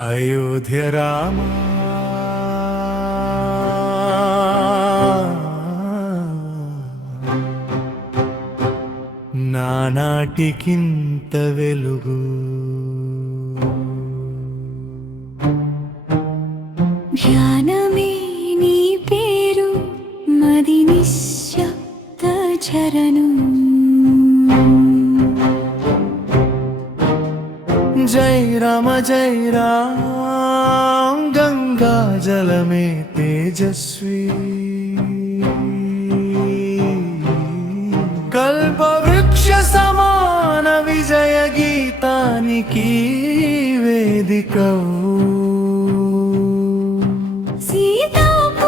అయోధ్య రామ. నానాటికింత వెలుగు. ధ్యానమే నీ పేరు మది నిశ్శబ్ద చరణు. రామ జై రామ్ గంగా జలమే తేజస్వి కల్ప వృక్ష సమాన విజయ గీతానికి వేదికవు సీతాపురి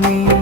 money.